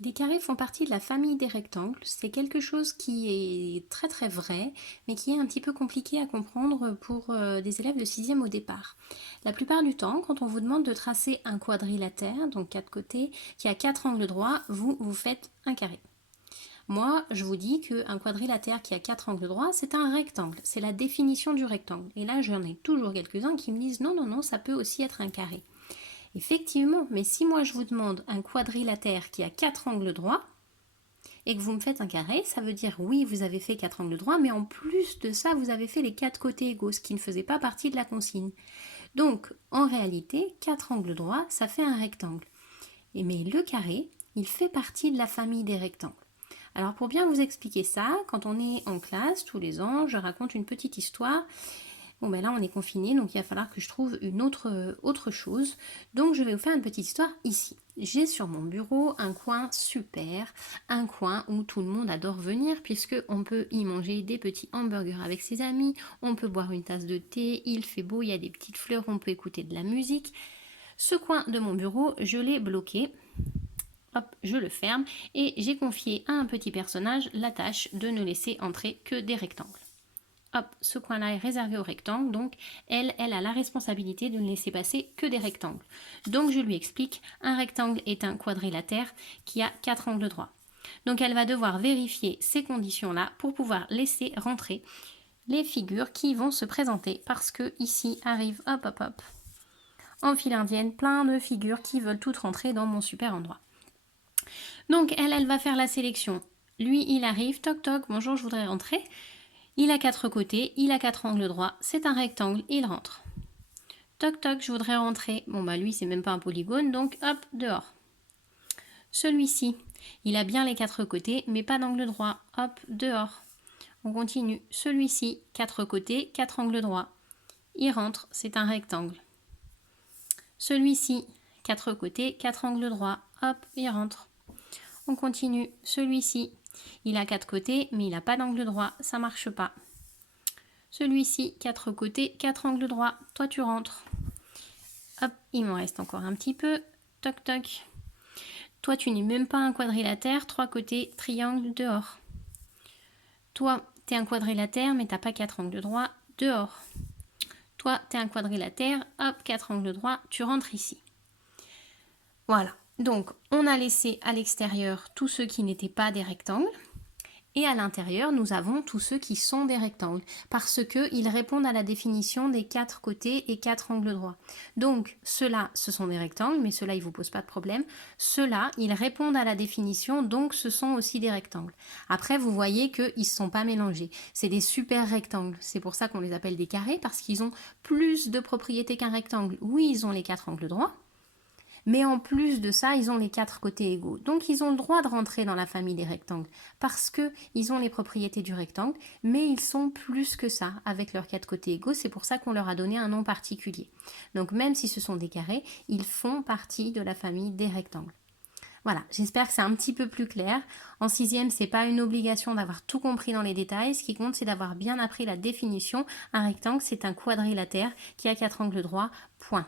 Les carrés font partie de la famille des rectangles. C'est quelque chose qui est très très vrai, mais qui est un petit peu compliqué à comprendre pour des élèves de 6e au départ. La plupart du temps, quand on vous demande de tracer un quadrilatère, donc 4 côtés, qui a 4 angles droits, vous faites un carré. Moi, je vous dis qu'un quadrilatère qui a 4 angles droits, c'est un rectangle. C'est la définition du rectangle. Et là, j'en ai toujours quelques-uns qui me disent non, non, non, ça peut aussi être un carré. Effectivement, mais si moi je vous demande un quadrilatère qui a 4 angles droits et que vous me faites un carré, ça veut dire oui, vous avez fait 4 angles droits, mais en plus de ça, vous avez fait les 4 côtés égaux, ce qui ne faisait pas partie de la consigne. Donc, en réalité, 4 angles droits, ça fait un rectangle. Mais le carré, il fait partie de la famille des rectangles. Alors pour bien vous expliquer ça, quand on est en classe tous les ans, je raconte une petite histoire. Bon ben là on est confiné, donc il va falloir que je trouve une autre chose. Donc je vais vous faire une petite histoire ici. J'ai sur mon bureau un coin super, un coin où tout le monde adore venir puisque on peut y manger des petits hamburgers avec ses amis, on peut boire une tasse de thé, il fait beau, il y a des petites fleurs, on peut écouter de la musique. Ce coin de mon bureau, je l'ai bloqué. Hop, je le ferme et j'ai confié à un petit personnage la tâche de ne laisser entrer que des rectangles. Hop, ce coin-là est réservé aux rectangles, donc elle a la responsabilité de ne laisser passer que des rectangles. Donc je lui explique, un rectangle est un quadrilatère qui a 4 angles droits. Donc elle va devoir vérifier ces conditions-là pour pouvoir laisser rentrer les figures qui vont se présenter parce que ici arrive, hop hop hop, en file indienne, plein de figures qui veulent toutes rentrer dans mon super endroit. Donc elle va faire la sélection. Lui, il arrive, toc toc, bonjour, je voudrais rentrer. Il a 4 côtés, il a 4 angles droits, c'est un rectangle, il rentre. Toc toc, je voudrais rentrer. Bon bah lui, c'est même pas un polygone, donc hop, dehors. Celui-ci, il a bien les 4 côtés, mais pas d'angle droit. Hop, dehors. On continue. Celui-ci, 4 côtés, 4 angles droits. Il rentre, c'est un rectangle. Celui-ci, 4 côtés, 4 angles droits. Hop, il rentre. On continue. Celui-ci, il a 4 côtés, mais il n'a pas d'angle droit, ça marche pas. Celui-ci, 4 côtés, 4 angles droits. Toi, tu rentres. Hop, il m'en reste encore un petit peu. Toc, toc. Toi, tu n'es même pas un quadrilatère. 3 côtés, triangle, dehors. Toi, tu es un quadrilatère, mais t'as pas 4 angles droits. Dehors. Toi, tu es un quadrilatère. Hop, 4 angles droits. Tu rentres ici. Voilà. Donc, on a laissé à l'extérieur tous ceux qui n'étaient pas des rectangles. Et à l'intérieur, nous avons tous ceux qui sont des rectangles, parce qu'ils répondent à la définition des 4 côtés et 4 angles droits. Donc, ceux-là, ce sont des rectangles, mais ceux-là, ils ne vous posent pas de problème. Ceux-là, ils répondent à la définition, donc ce sont aussi des rectangles. Après, vous voyez qu'ils ne sont pas mélangés. C'est des super rectangles. C'est pour ça qu'on les appelle des carrés, parce qu'ils ont plus de propriétés qu'un rectangle. Oui, ils ont les 4 angles droits, mais en plus de ça, ils ont les 4 côtés égaux. Donc ils ont le droit de rentrer dans la famille des rectangles parce qu'ils ont les propriétés du rectangle, mais ils sont plus que ça avec leurs 4 côtés égaux. C'est pour ça qu'on leur a donné un nom particulier. Donc même si ce sont des carrés, ils font partie de la famille des rectangles. Voilà, j'espère que c'est un petit peu plus clair. En 6e, c'est pas une obligation d'avoir tout compris dans les détails. Ce qui compte, c'est d'avoir bien appris la définition. Un rectangle, c'est un quadrilatère qui a 4 angles droits, point.